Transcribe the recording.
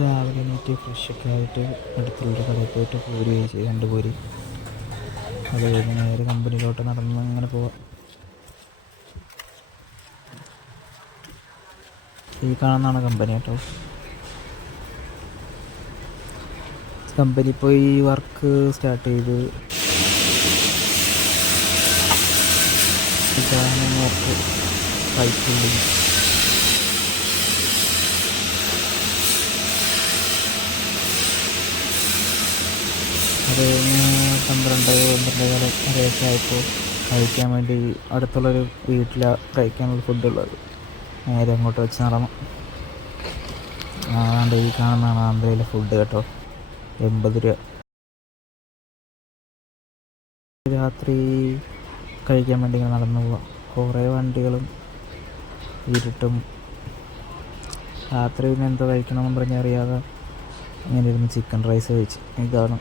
രാവിലെ എണീറ്റ് ഫ്രഷൊക്കെ ആയിട്ട് അടുത്തുള്ളൊരു കടയിൽ പോയിട്ട് പൂരി കഴിച്ച് 2 പൂരി. അത് കഴിഞ്ഞ് നേരെ കമ്പനിയിലോട്ട് നടന്ന് അങ്ങനെ പോവാം. ഈ കാണുന്നതാണ് കമ്പനി കേട്ടോ. കമ്പനി പോയി വർക്ക് സ്റ്റാർട്ട് ചെയ്ത് ഇതാണ് വർക്ക് പൈപ്പുള്ളിൽ. അത് കഴിഞ്ഞ് 12-12:30 ആയപ്പോൾ കഴിക്കാൻ വേണ്ടി അടുത്തുള്ളൊരു വീട്ടിലാണ് കഴിക്കാനുള്ള ഫുഡുള്ളത്. നേരെ അങ്ങോട്ട് വെച്ച് നടന്നു. ആണ്ട് ഈ കാണുന്നതാണ് ആന്ധ്രയിലെ ഫുഡ് കേട്ടോ. 80 രൂപ. രാത്രി കഴിക്കാൻ വേണ്ടി ഇങ്ങനെ നടന്നു പോവാം. കുറേ വണ്ടികളും ഇരുട്ടും. രാത്രി പിന്നെ എന്തോ കഴിക്കണമെന്ന് പറഞ്ഞ് അറിയാതെ ഇങ്ങനെ ഇരുന്ന് ചിക്കൻ റൈസ് കഴിച്ച്. ഇതാണ്